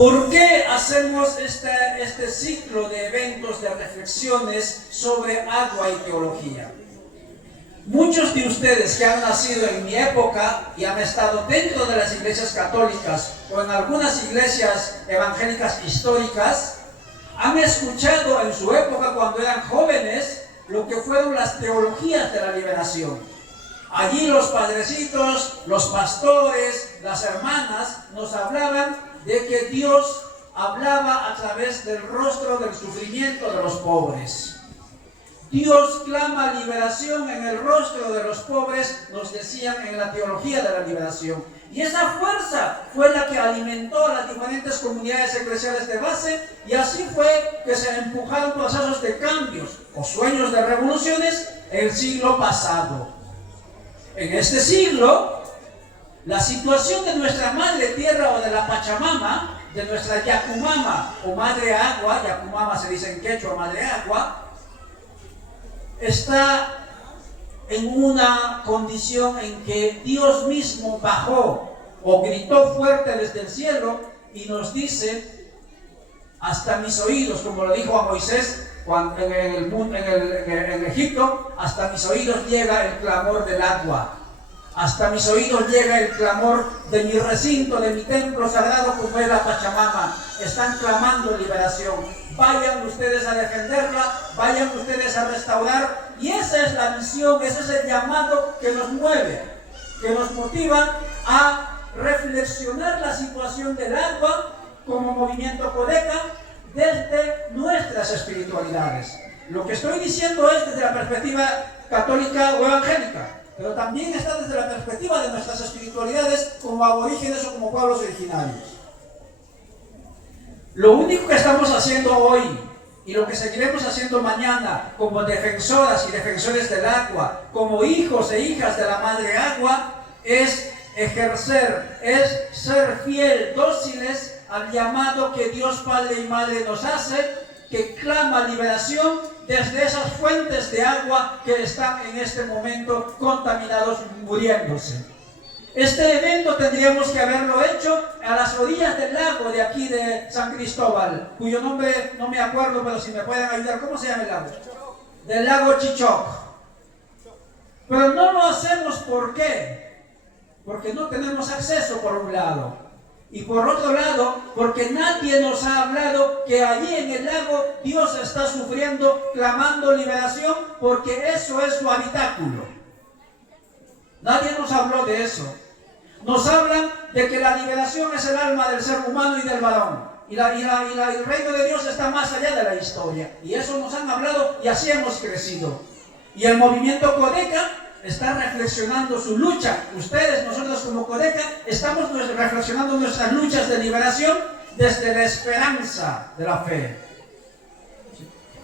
¿Por qué hacemos este ciclo de eventos, de reflexiones sobre agua y teología? Muchos de ustedes que han nacido en mi época y han estado dentro de las iglesias católicas o en algunas iglesias evangélicas históricas, han escuchado en su época, cuando eran jóvenes, lo que fueron las teologías de la liberación. Allí los padrecitos, los pastores, las hermanas nos hablaban de que Dios hablaba a través del rostro del sufrimiento de los pobres. Dios clama liberación en el rostro de los pobres, nos decían en la teología de la liberación. Y esa fuerza fue la que alimentó a las diferentes comunidades eclesiales de base, y así fue que se empujaron procesos de cambios o sueños de revoluciones el siglo pasado. En este siglo, la situación de nuestra madre tierra o de la Pachamama, de nuestra Yacumama o madre agua, Yacumama se dice en quechua, madre agua, está en una condición en que Dios mismo bajó o gritó fuerte desde el cielo y nos dice: hasta mis oídos, como lo dijo a Moisés en Egipto, hasta mis oídos llega el clamor del agua. Hasta mis oídos llega el clamor de mi recinto, de mi templo sagrado como es la Pachamama. Están clamando liberación. Vayan ustedes a defenderla, vayan ustedes a restaurar. Y esa es la misión, ese es el llamado que nos mueve, que nos motiva a reflexionar la situación del agua como movimiento Codeca desde nuestras espiritualidades. Lo que estoy diciendo es desde la perspectiva católica o evangélica, pero también está desde la perspectiva de nuestras espiritualidades como aborígenes o como pueblos originarios. Lo único que estamos haciendo hoy y lo que seguiremos haciendo mañana como defensoras y defensores del agua, como hijos e hijas de la madre agua, es ejercer, es ser fiel, dóciles al llamado que Dios Padre y Madre nos hace, que clama liberación desde esas fuentes de agua que están en este momento contaminados, muriéndose. Este evento tendríamos que haberlo hecho a las orillas del lago de aquí de San Cristóbal, cuyo nombre no me acuerdo, pero si me pueden ayudar, ¿cómo se llama el lago? Del lago Chichoc. Pero no lo hacemos, ¿por qué? Porque no tenemos acceso por un lado. Y por otro lado, porque nadie nos ha hablado que allí en el lago Dios está sufriendo, clamando liberación, porque eso es su habitáculo. Nadie nos habló de eso. Nos hablan de que la liberación es el alma del ser humano y del varón. Y el reino de Dios está más allá de la historia. Y eso nos han hablado y así hemos crecido. Y el movimiento Codeca está reflexionando su lucha. Ustedes, nosotros como Codeca, estamos reflexionando nuestras luchas de liberación desde la esperanza de la fe.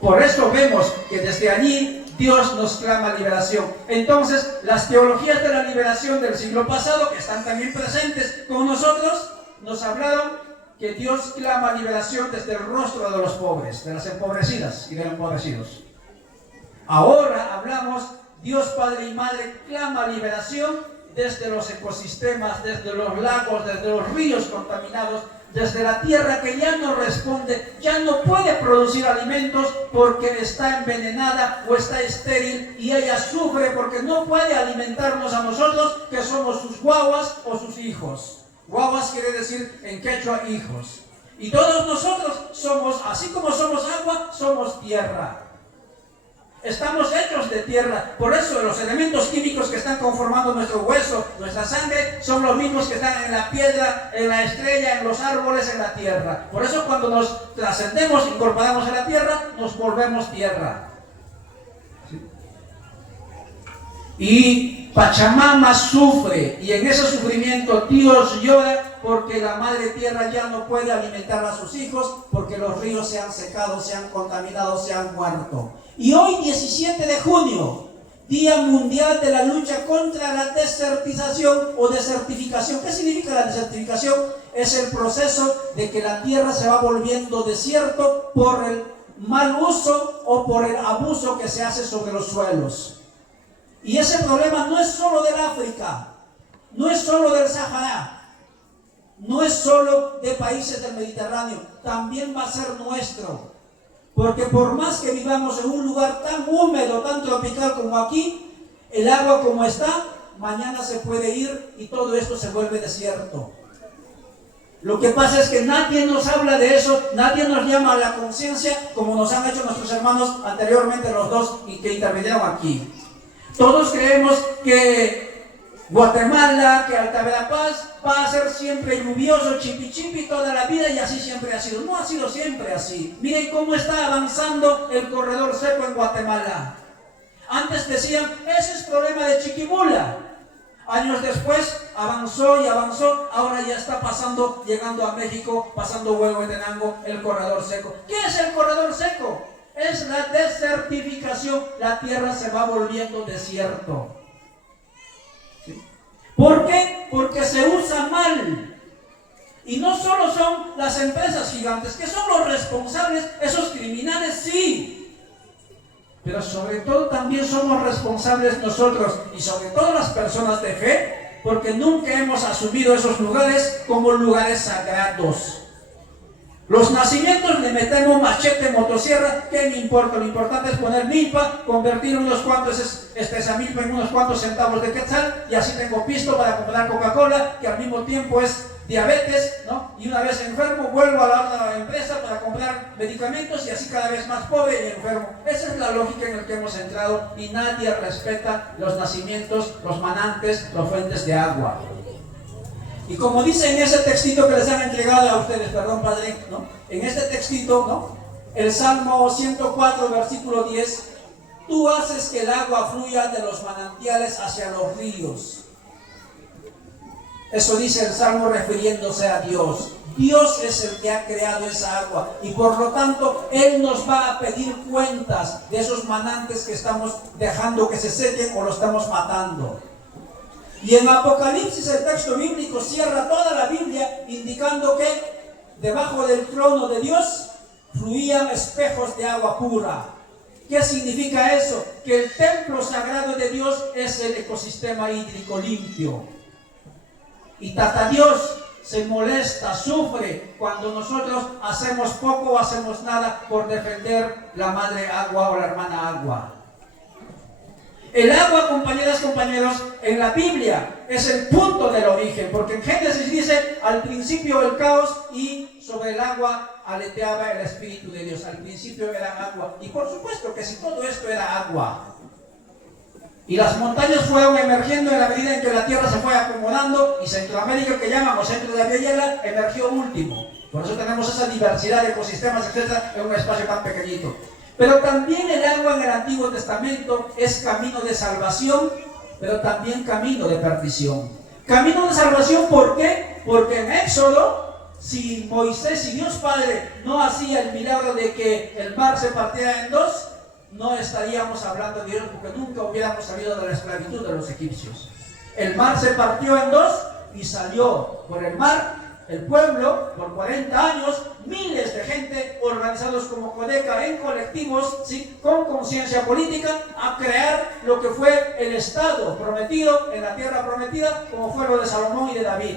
Por eso vemos que desde allí Dios nos clama liberación. Entonces, las teologías de la liberación del siglo pasado, que están también presentes con nosotros, nos hablaron que Dios clama liberación desde el rostro de los pobres, de las empobrecidas y de los empobrecidos. Ahora hablamos, Dios Padre y Madre clama liberación desde los ecosistemas, desde los lagos, desde los ríos contaminados, desde la tierra que ya no responde, ya no puede producir alimentos porque está envenenada o está estéril, y ella sufre porque no puede alimentarnos a nosotros, que somos sus guaguas o sus hijos. Guaguas quiere decir en quechua hijos. Y todos nosotros somos, así como somos agua, somos tierra. Estamos hechos de tierra. Por eso los elementos químicos que están conformando nuestro hueso, nuestra sangre, son los mismos que están en la piedra, en la estrella, en los árboles, en la tierra. Por eso cuando nos trascendemos, incorporamos a la tierra, nos volvemos tierra. ¿Sí? Y Pachamama sufre, y en ese sufrimiento Dios llora porque la madre tierra ya no puede alimentar a sus hijos, porque los ríos se han secado, se han contaminado, se han muerto. Y hoy, 17 de junio, Día Mundial de la Lucha contra la Desertización o Desertificación. ¿Qué significa la desertificación? Es el proceso de que la tierra se va volviendo desierto por el mal uso o por el abuso que se hace sobre los suelos. Y ese problema no es solo del África, no es solo del Sahara, no es solo de países del Mediterráneo, también va a ser nuestro. Porque por más que vivamos en un lugar tan húmedo, tan tropical como aquí, el agua como está, mañana se puede ir y todo esto se vuelve desierto. Lo que pasa es que nadie nos habla de eso, nadie nos llama a la conciencia como nos han hecho nuestros hermanos anteriormente, los dos y que intervinieron aquí. Todos creemos que Guatemala, que Alta Verapaz va a ser siempre lluvioso, chipi chipi toda la vida y así siempre ha sido. No ha sido siempre así. Miren cómo está avanzando el corredor seco en Guatemala. Antes decían, ese es problema de Chiquimula. Años después avanzó y avanzó, ahora ya está pasando, llegando a México, pasando Huehuetenango, el corredor seco. ¿Qué es el corredor seco? Es la desertificación, la tierra se va volviendo desierto. ¿Sí? ¿Por qué? Porque se usa mal. Y no solo son las empresas gigantes, que son los responsables, esos criminales sí. Pero sobre todo también somos responsables nosotros y sobre todo las personas de fe, porque nunca hemos asumido esos lugares como lugares sagrados. Los nacimientos le metemos machete, motosierra, ¿qué me importa? Lo importante es poner milpa, convertir unos cuantos esa milpa en unos cuantos centavos de quetzal y así tengo pisto para comprar Coca-Cola, que al mismo tiempo es diabetes, ¿no? Y una vez enfermo vuelvo a la otra empresa para comprar medicamentos y así cada vez más pobre y enfermo. Esa es la lógica en la que hemos entrado y nadie respeta los nacimientos, los manantes, las fuentes de agua. Y como dice en ese textito que les han entregado a ustedes, perdón padre, ¿no? En este textito, ¿no? El Salmo 104, versículo 10, tú haces que el agua fluya de los manantiales hacia los ríos. Eso dice el Salmo refiriéndose a Dios. Dios es el que ha creado esa agua y por lo tanto Él nos va a pedir cuentas de esos manantes que estamos dejando que se sequen o lo estamos matando. Y en Apocalipsis el texto bíblico cierra toda la Biblia indicando que debajo del trono de Dios fluían espejos de agua pura. ¿Qué significa eso? Que el templo sagrado de Dios es el ecosistema hídrico limpio. Y Tata Dios se molesta, sufre cuando nosotros hacemos poco o hacemos nada por defender la madre agua o la hermana agua. El agua, compañeras, compañeros, en la Biblia es el punto del origen, porque en Génesis dice, al principio el caos y sobre el agua aleteaba el Espíritu de Dios. Al principio era agua. Y por supuesto que si todo esto era agua. Y las montañas fueron emergiendo en la medida en que la tierra se fue acomodando y Centroamérica, que llamamos centro de la Villela, emergió último. Por eso tenemos esa diversidad de ecosistemas, etcétera, en un espacio tan pequeñito. Pero también el agua en el Antiguo Testamento es camino de salvación, pero también camino de perdición. Camino de salvación, ¿por qué? Porque en Éxodo, si Moisés y Dios Padre no hacía el milagro de que el mar se partiera en dos, no estaríamos hablando de Dios porque nunca hubiéramos salido de la esclavitud de los egipcios. El mar se partió en dos y salió por el mar el pueblo, por 40 años, miles de gente organizados como Codeca en colectivos, ¿sí? Con conciencia política, a crear lo que fue el Estado prometido en la tierra prometida, como fue lo de Salomón y de David.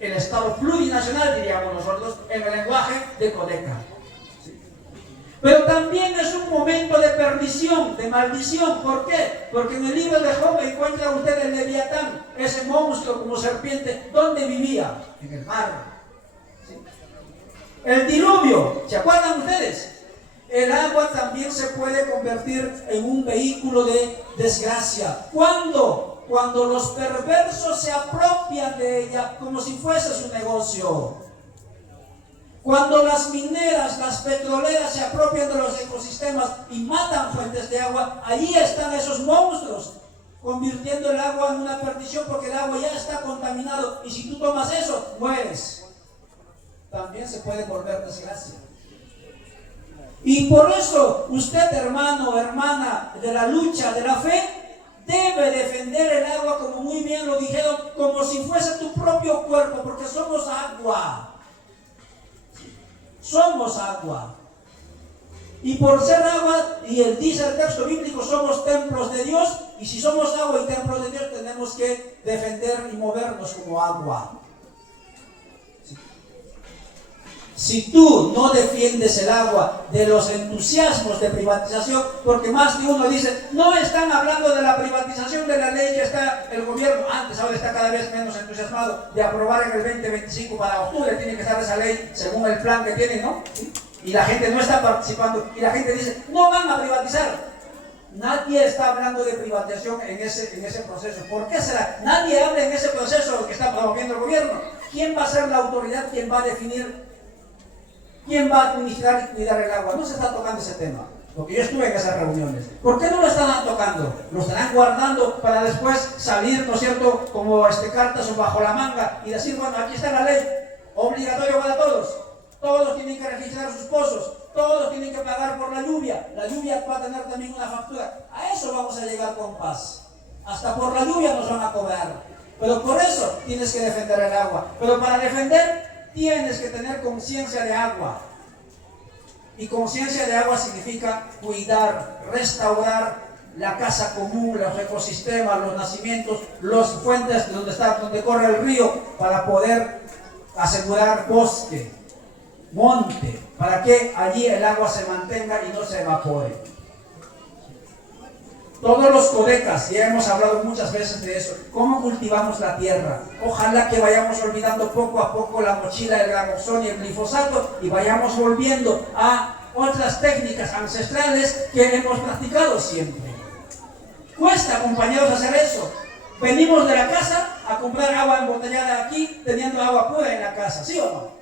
El Estado plurinacional, diríamos nosotros, en el lenguaje de Codeca. ¿Sí? Pero también es un momento de perdición, de maldición. ¿Por qué? Porque en el libro de Job encuentra usted el Leviatán, ese monstruo como serpiente. ¿Dónde vivía? En el mar. ¿Sí? El diluvio, ¿se acuerdan ustedes? El agua también se puede convertir en un vehículo de desgracia. ¿Cuándo? Cuando los perversos se apropian de ella como si fuese su negocio. Cuando las mineras, las petroleras se apropian de los ecosistemas y matan fuentes de agua, allí están esos monstruos, convirtiendo el agua en una perdición porque el agua ya está contaminado y si tú tomas eso, mueres. También se puede volver desgracia. Y por eso usted, hermano o hermana de la lucha de la fe, debe defender el agua, como muy bien lo dijeron, como si fuese tu propio cuerpo, porque somos agua. Somos agua. Y por ser agua, y dice el texto bíblico, somos templos de Dios, y si somos agua y templos de Dios, tenemos que defender y movernos como agua. Si tú no defiendes el agua de los entusiasmos de privatización, porque más de uno dice, no están hablando de la privatización de la ley, ya está el gobierno, antes, ahora está cada vez menos entusiasmado de aprobar en el 2025 para octubre, tiene que estar esa ley según el plan que tiene, ¿no? Y la gente no está participando, y la gente dice, no van a privatizar. Nadie está hablando de privatización en ese proceso. ¿Por qué será? Nadie habla en ese proceso que está promoviendo el gobierno. ¿Quién va a ser la autoridad? ¿Quién va a definir? ¿Quién va a administrar y cuidar el agua? No se está tocando ese tema, porque yo estuve en esas reuniones. ¿Por qué no lo están tocando? Lo estarán guardando para después salir, ¿no es cierto?, como cartas o bajo la manga y decir, bueno, aquí está la ley, obligatorio para todos. Todos tienen que registrar sus pozos, todos tienen que pagar por la lluvia va a tener también una factura. A eso vamos a llegar con paz. Hasta por la lluvia nos van a cobrar. Pero por eso tienes que defender el agua. Pero para defender tienes que tener conciencia de agua. Y conciencia de agua significa cuidar, restaurar la casa común, los ecosistemas, los nacimientos, las fuentes donde corre el río, para poder asegurar bosque, monte, para que allí el agua se mantenga y no se evapore. Todos los codecas, ya hemos hablado muchas veces de eso, cómo cultivamos la tierra. Ojalá que vayamos olvidando poco a poco la mochila, el gramosol y el glifosato y vayamos volviendo a otras técnicas ancestrales que hemos practicado siempre. Cuesta, compañeros, hacer eso. Venimos de la casa a comprar agua embotellada aquí, teniendo agua pura en la casa, ¿sí o no?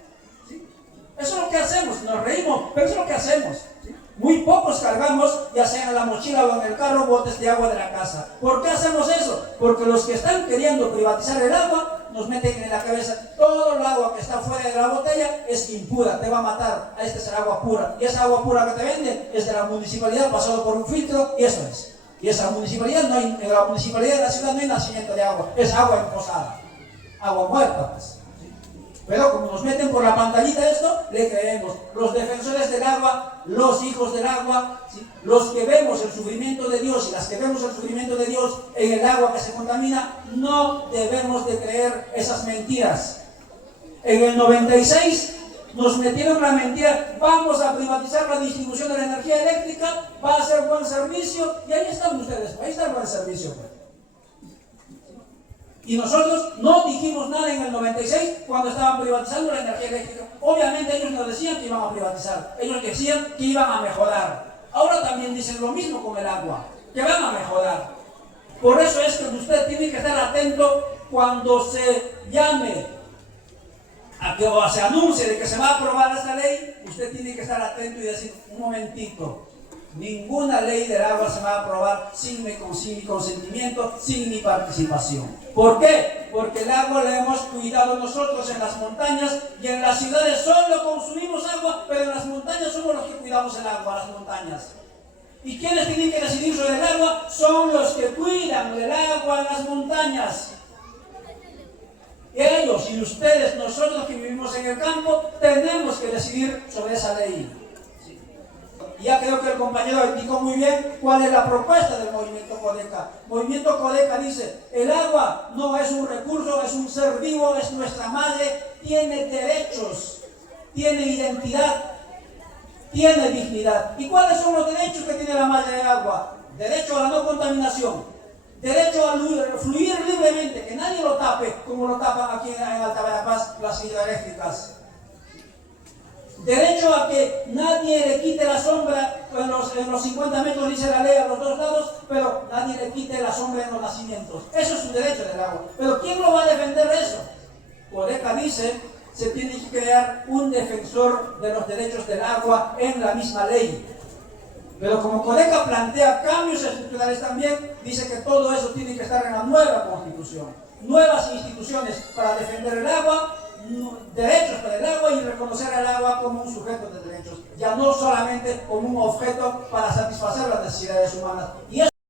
Eso es lo que hacemos, nos reímos, pero eso es lo que hacemos. ¿Sí? Muy pocos cargamos, ya sea en la mochila o en el carro, botes de agua de la casa. ¿Por qué hacemos eso? Porque los que están queriendo privatizar el agua nos meten en la cabeza, todo el agua que está fuera de la botella es impura, te va a matar, a este es el agua pura. Y esa agua pura que te venden es de la municipalidad, pasado por un filtro, y eso es. Y esa municipalidad, en la municipalidad de la ciudad no hay nacimiento de agua, es agua emposada, agua muerta, pues. Pero como nos meten por la pantallita esto, le creemos. Los defensores del agua, los hijos del agua, ¿sí?, los que vemos el sufrimiento de Dios y las que vemos el sufrimiento de Dios en el agua que se contamina, no debemos de creer esas mentiras. En el 96 nos metieron la mentira, vamos a privatizar la distribución de la energía eléctrica, va a ser buen servicio, y ahí están ustedes, ahí está el buen servicio, pues. Y nosotros no dijimos nada en el 96 cuando estaban privatizando la energía eléctrica. Obviamente ellos no decían que iban a privatizar, ellos decían que iban a mejorar. Ahora también dicen lo mismo con el agua, que van a mejorar. Por eso es que usted tiene que estar atento cuando se llame o se anuncie de que se va a aprobar esta ley. Usted tiene que estar atento y decir, un momentito, ninguna ley del agua se va a aprobar sin mi consentimiento, sin mi participación. ¿Por qué? Porque el agua la hemos cuidado nosotros en las montañas, y en las ciudades solo consumimos agua, pero en las montañas somos los que cuidamos el agua, las montañas. ¿Y quiénes tienen que decidir sobre el agua? Son los que cuidan el agua en las montañas. Ellos y ustedes, nosotros que vivimos en el campo, tenemos que decidir sobre esa ley. Ya creo que el compañero indicó muy bien cuál es la propuesta del movimiento Codeca. El movimiento Codeca dice, el agua no es un recurso, es un ser vivo, es nuestra madre, tiene derechos, tiene identidad, tiene dignidad. ¿Y cuáles son los derechos que tiene la madre del agua? Derecho a la no contaminación, derecho a fluir libremente, que nadie lo tape, como lo tapan aquí en Alta Verapaz las hidroeléctricas. Derecho a que nadie le quite la sombra en los 50 metros, dice la ley, a los dos lados, pero nadie le quite la sombra en los nacimientos. Eso es un derecho del agua. Pero ¿quién lo va a defender eso? Codeca dice, se tiene que crear un defensor de los derechos del agua en la misma ley. Pero como Codeca plantea cambios estructurales también, dice que todo eso tiene que estar en la nueva Constitución. Nuevas instituciones para defender el agua, derechos para el agua y reconocer al agua como un sujeto de derechos, ya no solamente como un objeto para satisfacer las necesidades humanas. Y eso